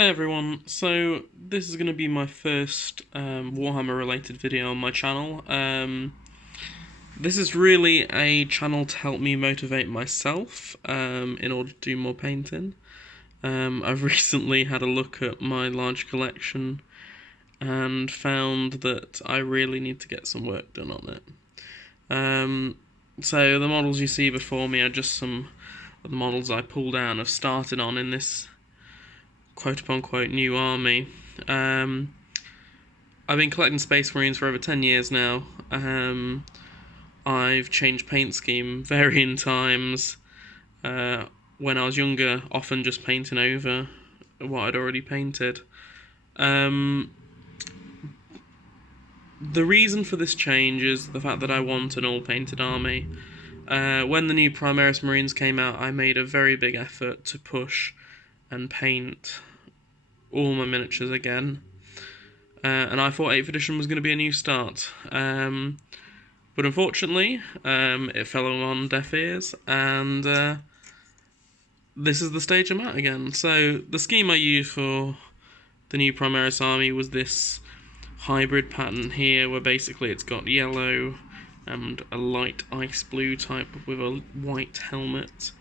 Hey everyone, so this is going to be my first Warhammer related video on my channel. This is really a channel to help me motivate myself in order to do more painting. I've recently had a look at my large collection and found that I really need to get some work done on it. So the models you see before me are just some of the models I pulled out and have started on in this quote-unquote new army. I've been collecting Space Marines for over 10 years now. I've changed paint scheme varying times. When I was younger, often just painting over what I'd already painted. The reason for this change is the fact that I want an all-painted army. When the new Primaris Marines came out, I made a very big effort to push and paint all my miniatures again, and I thought 8th edition was going to be a new start, but unfortunately it fell on deaf ears, and this is the stage I'm at again. So the scheme I used for the new Primaris army was this hybrid pattern here, where basically it's got yellow and a light ice blue type with a white helmet.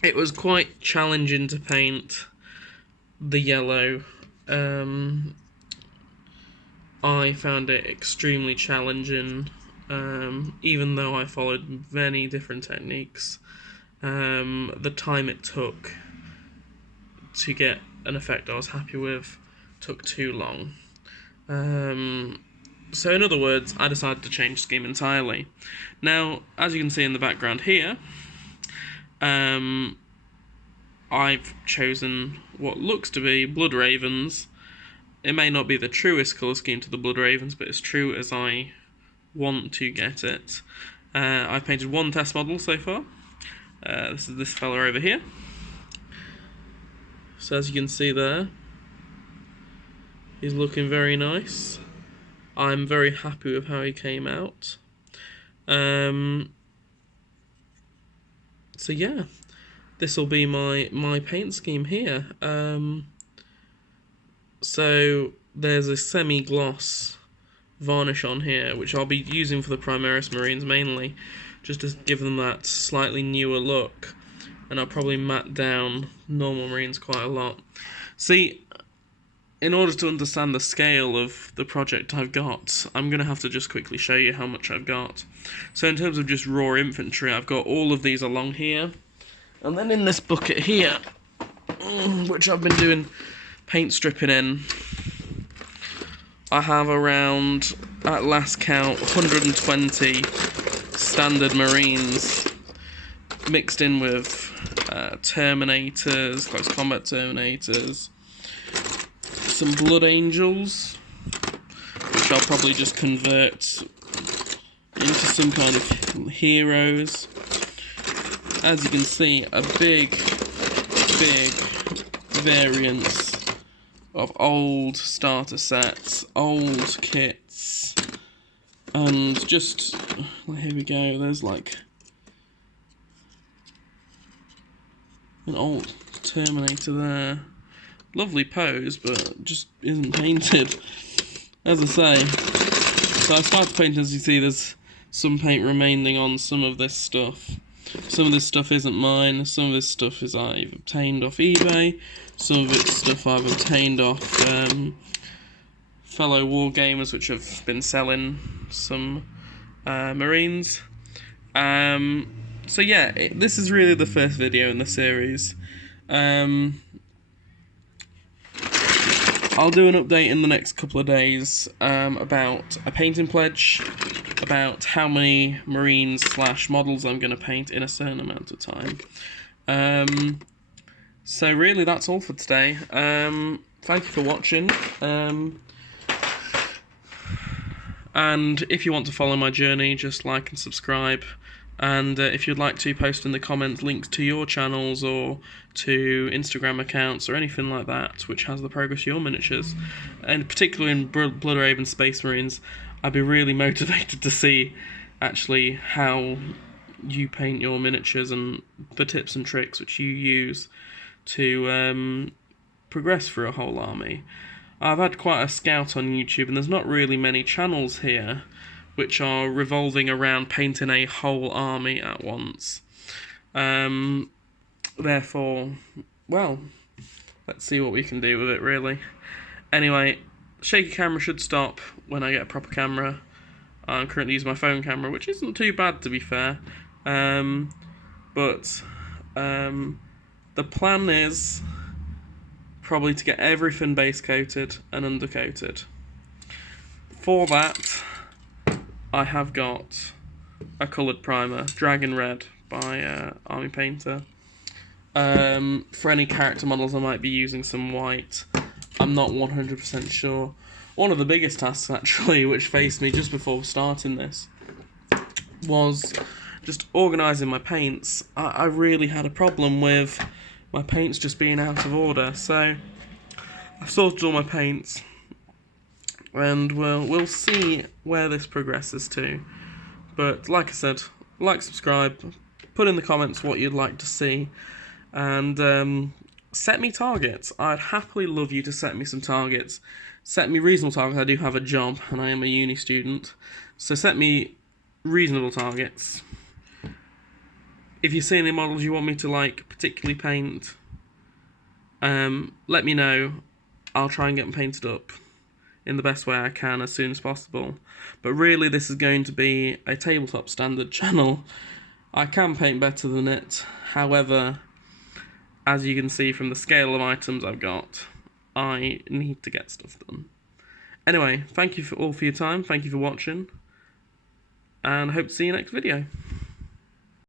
It was quite challenging to paint the yellow. I found it extremely challenging, even though I followed many different techniques. The time it took to get an effect I was happy with took too long. So in other words, I decided to change scheme entirely. Now, as you can see in the background here, I've chosen what looks to be Blood Ravens. It may not be the truest colour scheme to the Blood Ravens, but it's true as I want to get it. I've painted one test model so far. This is this fella over here. So as you can see there, he's looking very nice. I'm very happy with how he came out. So yeah. This will be my paint scheme here. So there's a semi-gloss varnish on here, which I'll be using for the Primaris Marines mainly, just to give them that slightly newer look. And I'll probably matte down normal Marines quite a lot. See, in order to understand the scale of the project I've got, I'm going to have to just quickly show you how much I've got. So in terms of just raw infantry, I've got all of these along here. And then in this bucket here, which I've been doing paint stripping in, I have around, at last count, 120 standard Marines mixed in with Terminators, close combat Terminators, some Blood Angels, which I'll probably just convert into some kind of heroes. As you can see, a big variance of old starter sets, old kits, and just, here we go, there's like an old Terminator there. Lovely pose, but just isn't painted. As I say, so I started painting. As you see, there's some paint remaining on some of this stuff. Some of this stuff isn't mine, some of this stuff is I've obtained off eBay, some of it's stuff I've obtained off fellow wargamers which have been selling some Marines. So yeah, this is really the first video in the series. I'll do an update in the next couple of days about a painting pledge, about how many Marines / models I'm going to paint in a certain amount of time. So really that's all for today. Thank you for watching. And if you want to follow my journey, just like and subscribe. And if you'd like to, post in the comments links to your channels or to Instagram accounts or anything like that, which has the progress of your miniatures. And particularly in Blood Raven Space Marines, I'd be really motivated to see actually how you paint your miniatures and the tips and tricks which you use to progress through a whole army. I've had quite a scout on YouTube, and there's not really many channels here which are revolving around painting a whole army at once. Therefore, well, let's see what we can do with it, really. Anyway, shaky camera should stop when I get a proper camera. I'm currently using my phone camera, which isn't too bad, to be fair. But the plan is probably to get everything base coated and undercoated. For that, I have got a coloured primer, Dragon Red by Army Painter. For any character models, I might be using some white. I'm not 100% sure. One of the biggest tasks, actually, which faced me just before starting this, was just organising my paints. I really had a problem with my paints just being out of order, so I've sorted all my paints, and we'll see where this progresses to. But like I said, like, subscribe, put in the comments what you'd like to see, and set me targets. I'd happily love you to set me some targets. Set me reasonable targets. I do have a job, and I am a uni student, so set me reasonable targets. If you see any models you want me to particularly paint, let me know. I'll try and get them painted up in the best way I can as soon as possible. But really, this is going to be a tabletop standard channel. I can paint better than it. However, as you can see from the scale of items I've got, I need to get stuff done. Anyway, thank you all for your time. Thank you for watching, and hope to see you next video.